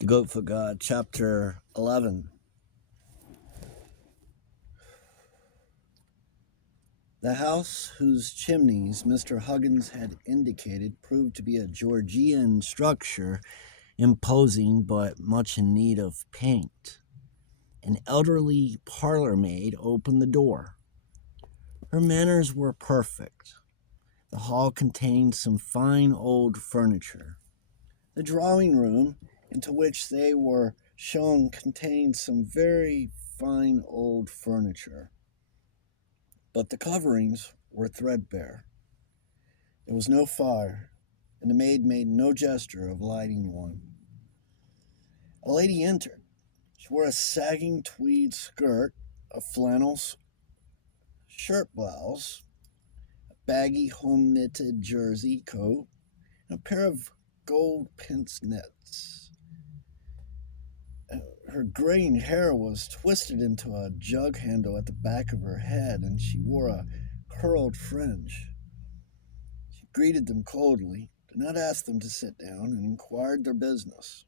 The Goat for God, Chapter 11. The house whose chimneys Mr. Huggins had indicated proved to be a Georgian structure, imposing but much in need of paint. An elderly parlor maid opened the door. Her manners were perfect. The hall contained some fine old furniture. The drawing room, into which they were shown, contained some very fine old furniture, but the coverings were threadbare. There was no fire, and the maid made no gesture of lighting one. A lady entered. She wore a sagging tweed skirt, a flannel shirt blouse, a baggy home-knitted jersey coat, and a pair of gold pince nez. Her graying hair was twisted into a jug handle at the back of her head, and she wore a curled fringe. She greeted them coldly, did not ask them to sit down, and inquired their business.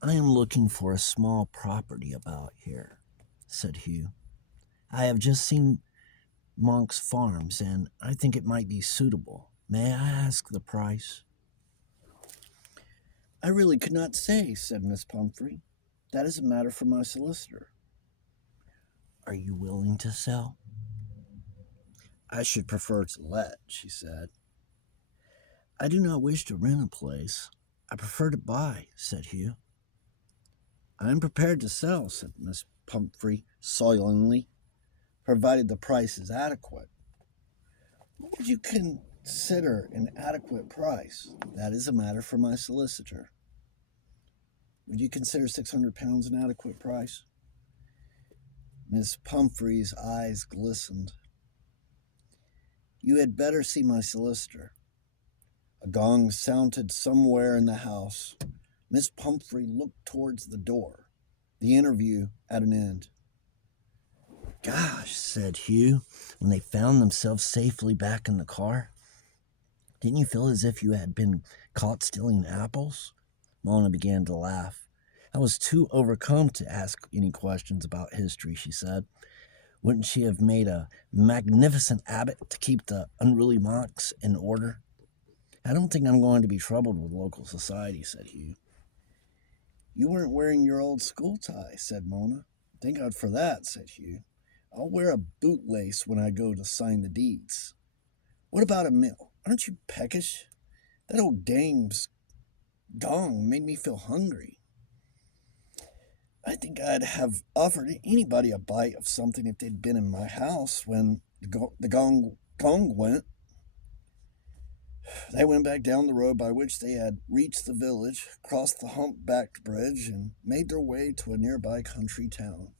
"I am looking for a small property about here," said Hugh. "I have just seen Monk's Farms, and I think it might be suitable. May I ask the price?" "I really could not say," said Miss Pumphrey. "That is a matter for my solicitor." "Are you willing to sell?" "I should prefer to let," she said. "I do not wish to rent a place. I prefer to buy," said Hugh. "I am prepared to sell," said Miss Pumphrey sullenly, "provided the price is adequate." "What would you consider an adequate price?" "That is a matter for my solicitor." "Would you consider £600 an adequate price?" Miss Pumphrey's eyes glistened. "You had better see my solicitor." A gong sounded somewhere in the house. Miss Pumphrey looked towards the door, the interview at an end. "Gosh," said Hugh, when they found themselves safely back in the car. "Didn't you feel as if you had been caught stealing apples?" Mona began to laugh. "I was too overcome to ask any questions about history," she said. "Wouldn't she have made a magnificent abbot to keep the unruly monks in order?" "I don't think I'm going to be troubled with local society," said Hugh. "You weren't wearing your old school tie," said Mona. "Thank God for that," said Hugh. "I'll wear a bootlace when I go to sign the deeds. What about a meal? Aren't you peckish? That old dame's gong made me feel hungry." "I think I'd have offered anybody a bite of something if they'd been in my house when the gong went." They went back down the road by which they had reached the village, crossed the humpbacked bridge, and made their way to a nearby country town.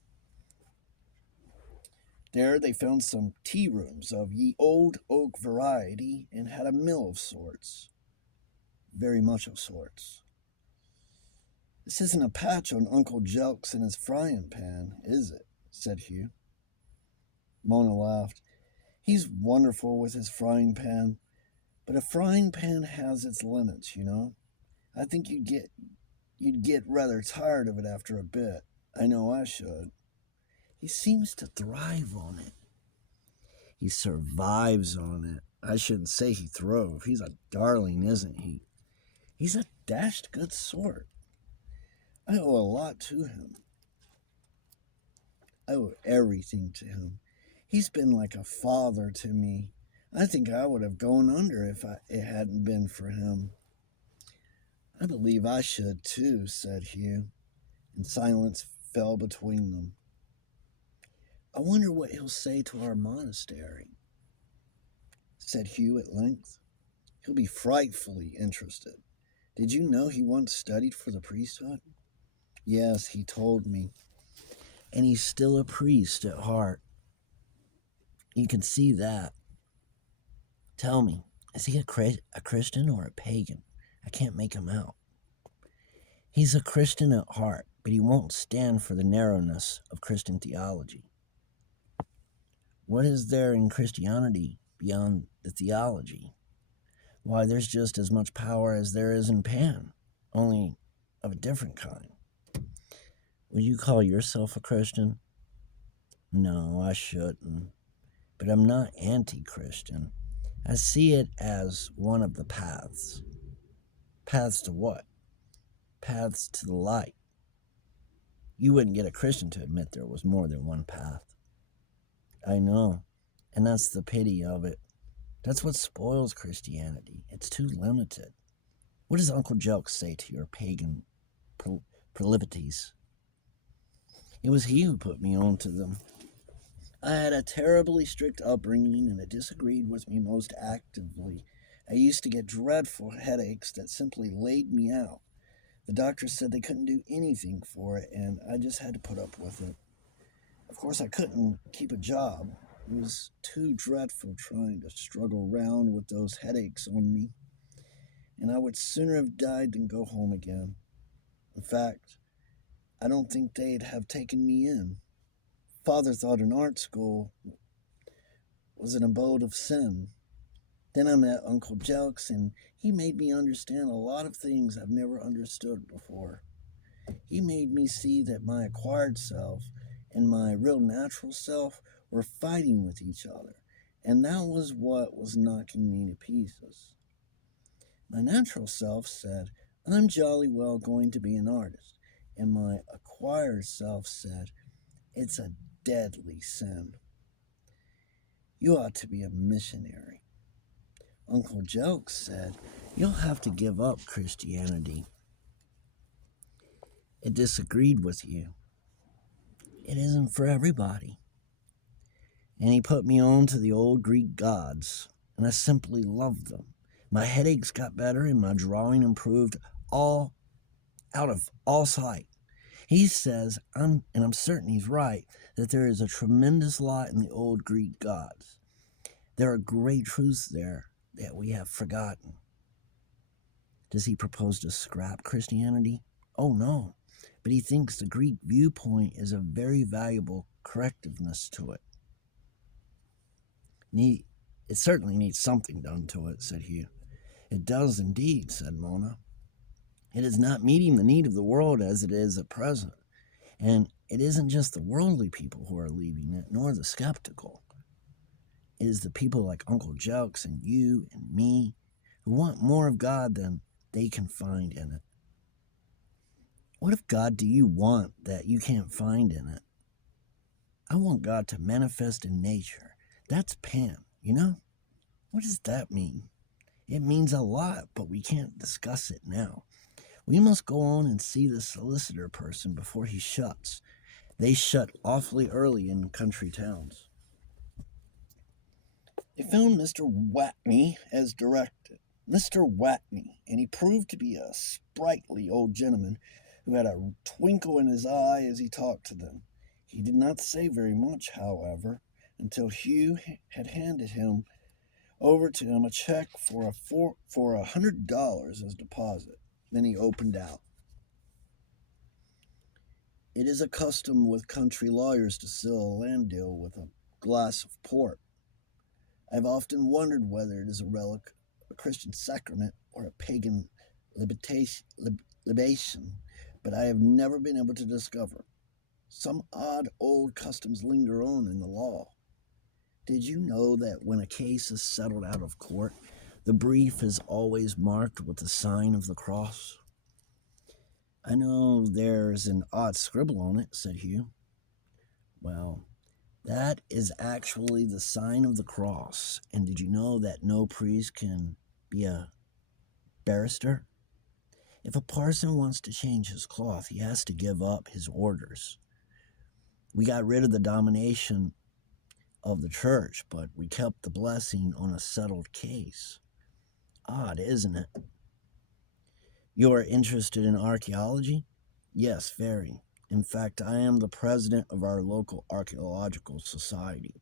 There they found some tea rooms of ye old oak variety, and had a mill of sorts. Very much of sorts. "This isn't a patch on Uncle Jelks and his frying pan, is it?" said Hugh. Mona laughed. "He's wonderful with his frying pan, but a frying pan has its limits, you know. I think you'd get rather tired of it after a bit. I know I should." "He seems to thrive on it." "He survives on it. I shouldn't say he throve. He's a darling, isn't he? He's a dashed good sort. I owe a lot to him. I owe everything to him. He's been like a father to me. I think I would have gone under if it hadn't been for him." "I believe I should too," said Hugh, and silence fell between them. "I wonder what he'll say to our monastery," said Hugh at length. "He'll be frightfully interested. Did you know he once studied for the priesthood?" "Yes, he told me." "And he's still a priest at heart. You can see that. Tell me, is he a Christian or a pagan? I can't make him out." "He's a Christian at heart, but he won't stand for the narrowness of Christian theology." "What is there in Christianity beyond the theology?" "Why, there's just as much power as there is in Pan, only of a different kind. Would you call yourself a Christian? No, I shouldn't. But I'm not anti-Christian. I see it as one of the paths. Paths to what? Paths to the light. You wouldn't get a Christian to admit there was more than one path. I know, and that's the pity of it. That's what spoils Christianity. It's too limited. What does Uncle Jelk say to your pagan proclivities? It was he who put me on to them. I had a terribly strict upbringing, and it disagreed with me most actively. I used to get dreadful headaches that simply laid me out. The doctors said they couldn't do anything for it, and I just had to put up with it. Of course, I couldn't keep a job. It was too dreadful trying to struggle around with those headaches on me, and I would sooner have died than go home again. In fact, I don't think they'd have taken me in. Father thought an art school was an abode of sin. Then I met Uncle Jelks, and he made me understand a lot of things I've never understood before. He made me see that my acquired self and my real natural self were fighting with each other, and that was what was knocking me to pieces. My natural self said, I'm jolly well going to be an artist, and my acquired self said, it's a deadly sin. You ought to be a missionary. Uncle Jelks said, you'll have to give up Christianity. It disagreed with you. It isn't for everybody. And he put me on to the old Greek gods, and I simply loved them. My headaches got better, and my drawing improved all out of all sight. He says, and I'm certain he's right, that there is a tremendous lot in the old Greek gods. There are great truths there that we have forgotten. Does he propose to scrap Christianity? Oh, no. But he thinks the Greek viewpoint is a very valuable correctiveness to it. It certainly needs something done to it, said Hugh. It does indeed, said Mona. It is not meeting the need of the world as it is at present. And it isn't just the worldly people who are leaving it, nor the skeptical. It is the people like Uncle Jelks and you and me who want more of God than they can find in it. What of God do you want that you can't find in it? I want God to manifest in nature. That's Pan, you know? What does that mean? It means a lot, but we can't discuss it now. We must go on and see the solicitor person before he shuts. They shut awfully early in country towns. They found Mr. Watney as directed. Mr. Watney, and he proved to be a sprightly old gentleman who had a twinkle in his eye as he talked to them. He did not say very much, however, until Hugh had handed him over to him a check for $100 as deposit. Then he opened out. It is a custom with country lawyers to seal a land deal with a glass of port. I've often wondered whether it is a relic of a Christian sacrament or a pagan libation, but I have never been able to discover. Some odd old customs linger on in the law. Did you know that when a case is settled out of court, the brief is always marked with the sign of the cross? I know there's an odd scribble on it, said Hugh. Well, that is actually the sign of the cross. And did you know that no priest can be a barrister? If a parson wants to change his cloth, he has to give up his orders. We got rid of the domination of the church, but we kept the blessing on a settled case. Odd, isn't it? You're interested in archaeology? Yes, very. In fact, I am the president of our local archaeological society.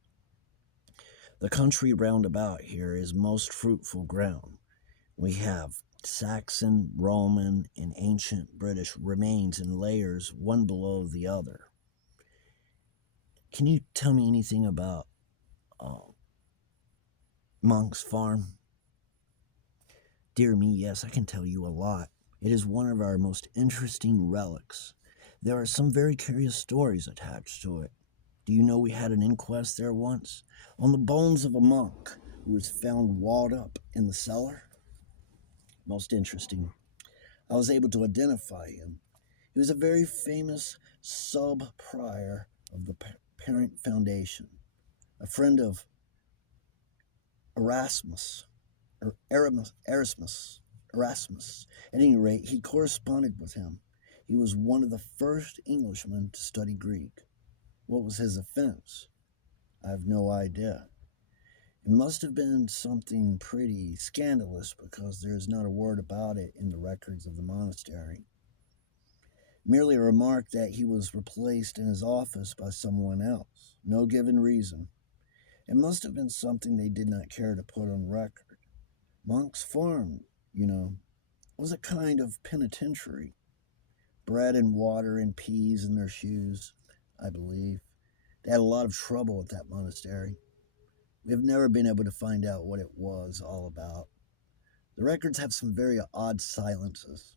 The country round about here is most fruitful ground. We have Saxon, Roman, and ancient British remains in layers, one below the other. Can you tell me anything about Monk's Farm? Dear me, yes, I can tell you a lot. It is one of our most interesting relics. There are some very curious stories attached to it. Do you know we had an inquest there once on the bones of a monk who was found walled up in the cellar? Most interesting. I was able to identify him. He was a very famous sub-prior of the Parent Foundation, a friend of Erasmus, or Erasmus. At any rate, he corresponded with him. He was one of the first Englishmen to study Greek. What was his offense? I have no idea. It must have been something pretty scandalous because there is not a word about it in the records of the monastery. Merely a remark that he was replaced in his office by someone else. No given reason. It must have been something they did not care to put on record. Monk's Farm, was a kind of penitentiary. Bread and water and peas in their shoes, I believe. They had a lot of trouble at that monastery. We have never been able to find out what it was all about. The records have some very odd silences.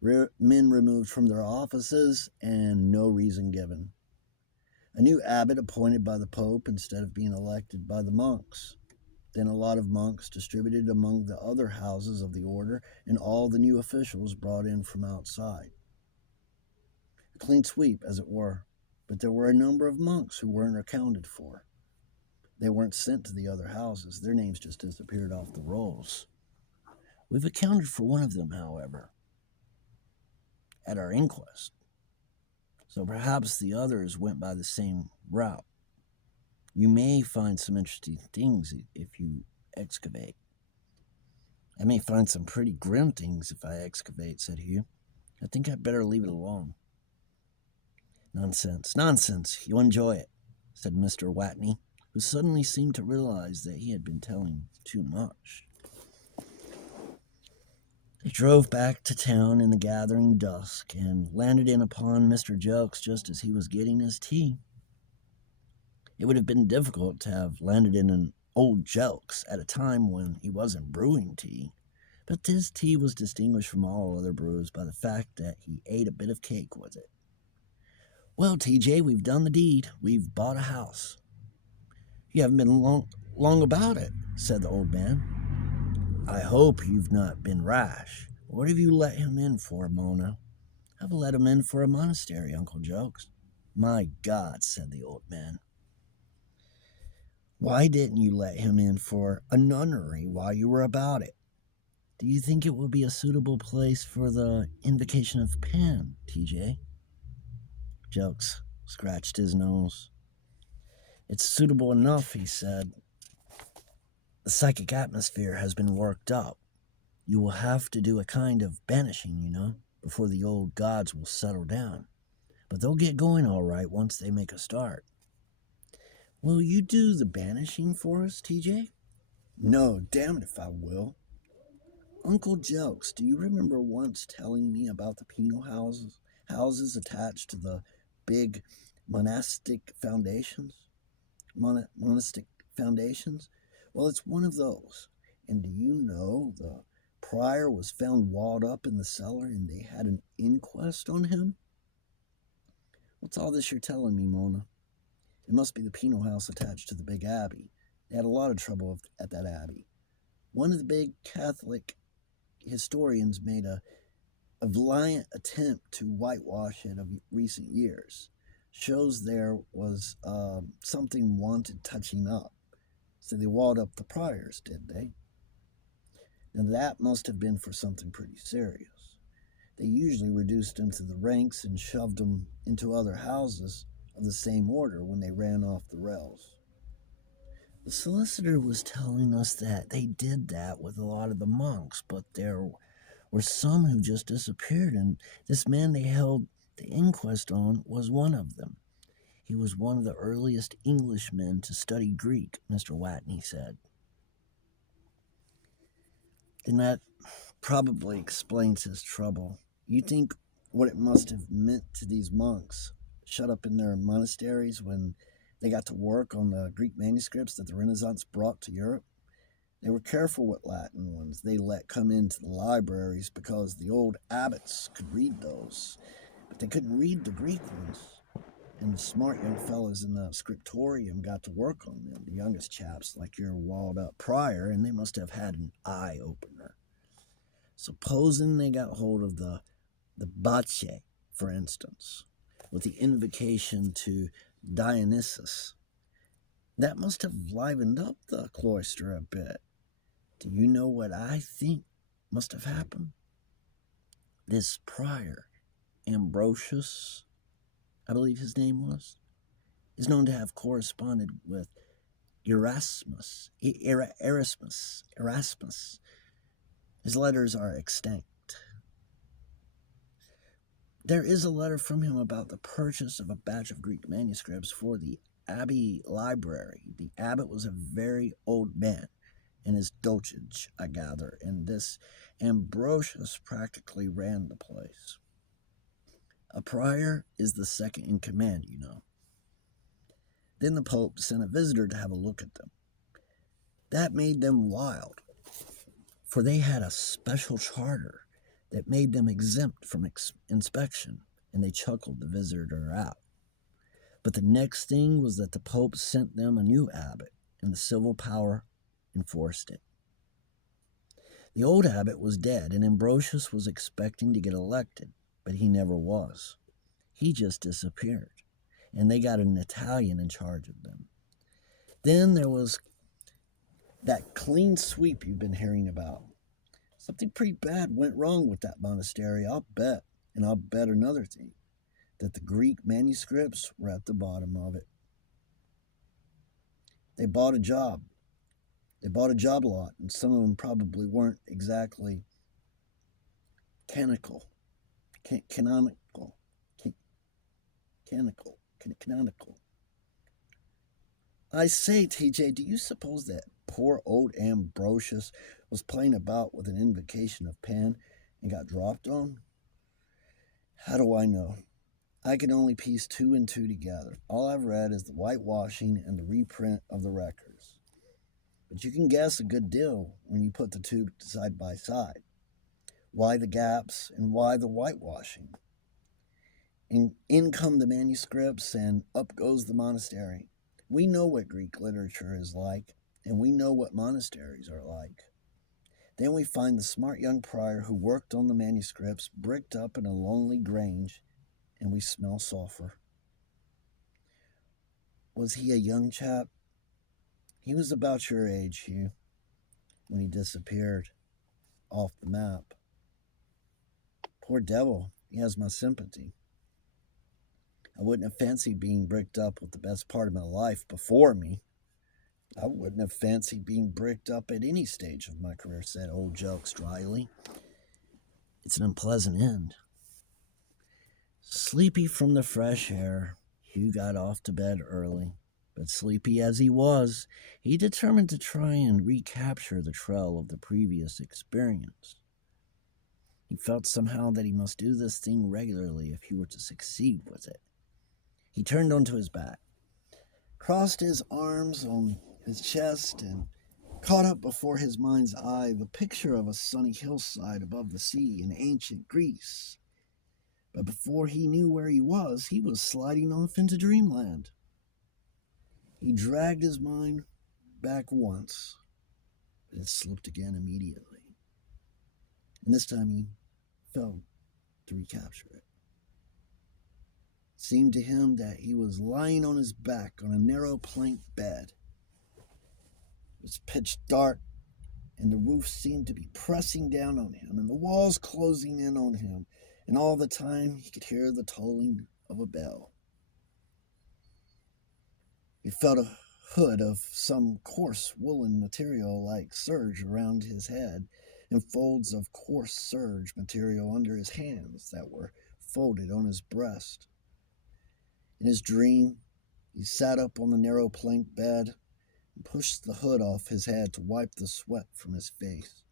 Men removed from their offices and no reason given. A new abbot appointed by the Pope instead of being elected by the monks. Then a lot of monks distributed among the other houses of the order and all the new officials brought in from outside. A clean sweep, as it were, but there were a number of monks who weren't accounted for. They weren't sent to the other houses. Their names just disappeared off the rolls. We've accounted for one of them, however, at our inquest. So perhaps the others went by the same route. You may find some interesting things if you excavate. I may find some pretty grim things if I excavate, said Hugh. I think I'd better leave it alone. Nonsense. You'll enjoy it, said Mr. Watney, who suddenly seemed to realize that he had been telling too much. They drove back to town in the gathering dusk and landed in upon Mr. Jokes just as he was getting his tea. It would have been difficult to have landed in an old Jokes at a time when he wasn't brewing tea, but his tea was distinguished from all other brews by the fact that he ate a bit of cake with it. Well, TJ, we've done the deed. We've bought a house. You haven't been long about it, said the old man. I hope you've not been rash. What have you let him in for, Mona? I've let him in for a monastery, Uncle Jokes. My God, said the old man. Why didn't you let him in for a nunnery while you were about it? Do you think it would be a suitable place for the invocation of Pan, TJ? Jokes scratched his nose. It's suitable enough, he said. The psychic atmosphere has been worked up. You will have to do a kind of banishing, before the old gods will settle down. But they'll get going all right once they make a start. Will you do the banishing for us, TJ? No, damn it if I will. Uncle Jokes, do you remember once telling me about the penal houses attached to the big monastic foundations? Monastic foundations? Well, it's one of those. And do you know the prior was found walled up in the cellar and they had an inquest on him? What's all this you're telling me, Mona? It must be the penal house attached to the big abbey. They had a lot of trouble at that abbey. One of the big Catholic historians made a valiant attempt to whitewash it of recent years. Shows there was something wanted touching up. So they walled up the priors, did they? Now that must have been for something pretty serious. They usually reduced them to the ranks and shoved them into other houses of the same order when they ran off the rails. The solicitor was telling us that they did that with a lot of the monks, but there were some who just disappeared, and this man they held the inquest on was one of them. He was one of the earliest Englishmen to study Greek, Mr. Watney said. And that probably explains his trouble. You think what it must have meant to these monks shut up in their monasteries when they got to work on the Greek manuscripts that the Renaissance brought to Europe? They were careful what Latin ones they let come into the libraries because the old abbots could read those, but they couldn't read the Greek ones. And the smart young fellows in the scriptorium got to work on them, the youngest chaps like your walled up prior, and they must have had an eye opener. Supposing they got hold of the Bache, for instance, with the invocation to Dionysus, that must have livened up the cloister a bit. Do you know what I think must have happened? This prior, Ambrosius, I believe his name was, is known to have corresponded with Erasmus. His letters are extant. There is a letter from him about the purchase of a batch of Greek manuscripts for the Abbey Library. The abbot was a very old man in his dotage, I gather, and this Ambrosius practically ran the place. A prior is the second in command, you know. Then the Pope sent a visitor to have a look at them. That made them wild, for they had a special charter that made them exempt from inspection, and they chuckled the visitor out. But the next thing was that the Pope sent them a new abbot, and the civil power enforced it. The old abbot was dead, and Ambrosius was expecting to get elected, but he never was. He just disappeared, and they got an Italian in charge of them. Then there was that clean sweep you've been hearing about. Something pretty bad went wrong with that monastery, I'll bet. And I'll bet another thing, that the Greek manuscripts were at the bottom of it. They bought a job. They bought a job lot, and some of them probably weren't exactly canonical. I say, TJ, do you suppose that poor old Ambrosius was playing about with an invocation of Pan and got dropped on? How do I know? I can only piece two and two together. All I've read is the whitewashing and the reprint of the records. But you can guess a good deal when you put the two side by side. Why the gaps and why the whitewashing? And in come the manuscripts and up goes the monastery. We know what Greek literature is like, and we know what monasteries are like. Then we find the smart young prior who worked on the manuscripts bricked up in a lonely grange, and we smell sulfur. Was he a young chap? He was about your age, Hugh, when he disappeared off the map. Poor devil, he has my sympathy. I wouldn't have fancied being bricked up with the best part of my life before me. I wouldn't have fancied being bricked up at any stage of my career, said old Jokes dryly. It's an unpleasant end. Sleepy from the fresh air, Hugh got off to bed early. But sleepy as he was, he determined to try and recapture the trail of the previous experience. He felt somehow that he must do this thing regularly if he were to succeed with it. He turned onto his back, crossed his arms on his chest, and caught up before his mind's eye the picture of a sunny hillside above the sea in ancient Greece. But before he knew where he was sliding off into dreamland. He dragged his mind back once, but it slipped again immediately. And this time he failed to recapture it. It seemed to him that he was lying on his back on a narrow plank bed. It was pitch dark, and the roof seemed to be pressing down on him, and the walls closing in on him, and all the time he could hear the tolling of a bell. He felt a hood of some coarse woolen material like serge around his head, and folds of coarse serge material under his hands that were folded on his breast. In his dream, he sat up on the narrow plank bed and pushed the hood off his head to wipe the sweat from his face.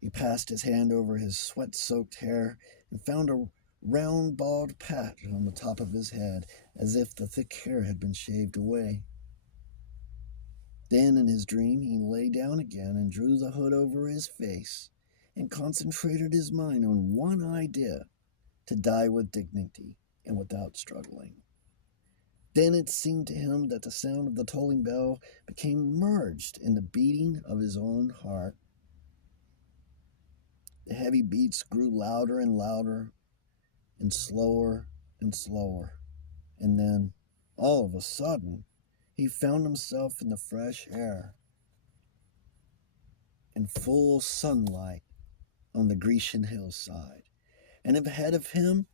He passed his hand over his sweat-soaked hair and found a round, bald patch on the top of his head, as if the thick hair had been shaved away. Then in his dream he lay down again and drew the hood over his face and concentrated his mind on one idea: to die with dignity and without struggling. Then it seemed to him that the sound of the tolling bell became merged in the beating of his own heart. The heavy beats grew louder and louder and slower and slower. And then, all of a sudden, he found himself in the fresh air, in full sunlight on the Grecian hillside. And ahead of him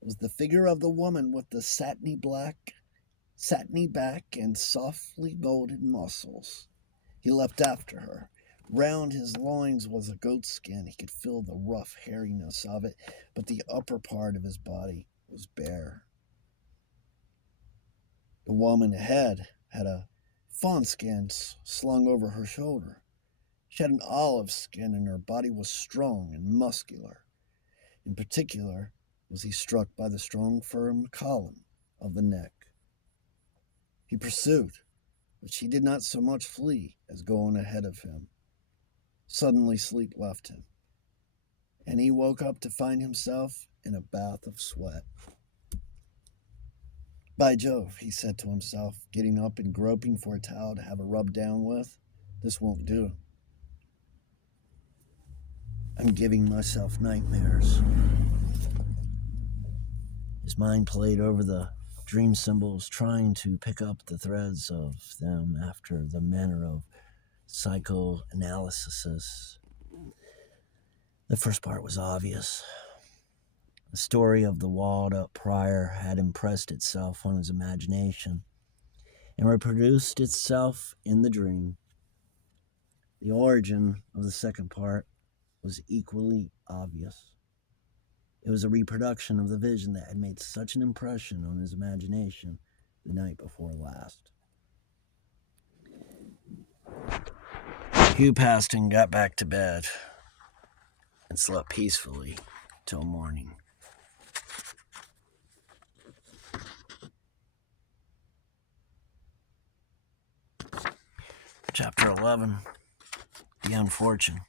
was the figure of the woman with the satiny back and softly molded muscles. He leapt after her. Round his loins was a goat skin. He could feel the rough hairiness of it, but the upper part of his body was bare. The woman ahead had a fawn skin slung over her shoulder. She had an olive skin, and her body was strong and muscular. In particular was he struck by the strong, firm column of the neck. He pursued, but she did not so much flee as go on ahead of him. Suddenly sleep left him, and he woke up to find himself in a bath of sweat. By Jove, he said to himself, getting up and groping for a towel to have a rub down with. This won't do. I'm giving myself nightmares. His mind played over the dream symbols, trying to pick up the threads of them after the manner of psychoanalysis. The first part was obvious. The story of the walled-up prior had impressed itself on his imagination and reproduced itself in the dream. The origin of the second part was equally obvious. It was a reproduction of the vision that had made such an impression on his imagination the night before last. Hugh passed and got back to bed and slept peacefully till morning. Chapter 11, The Unfortunate.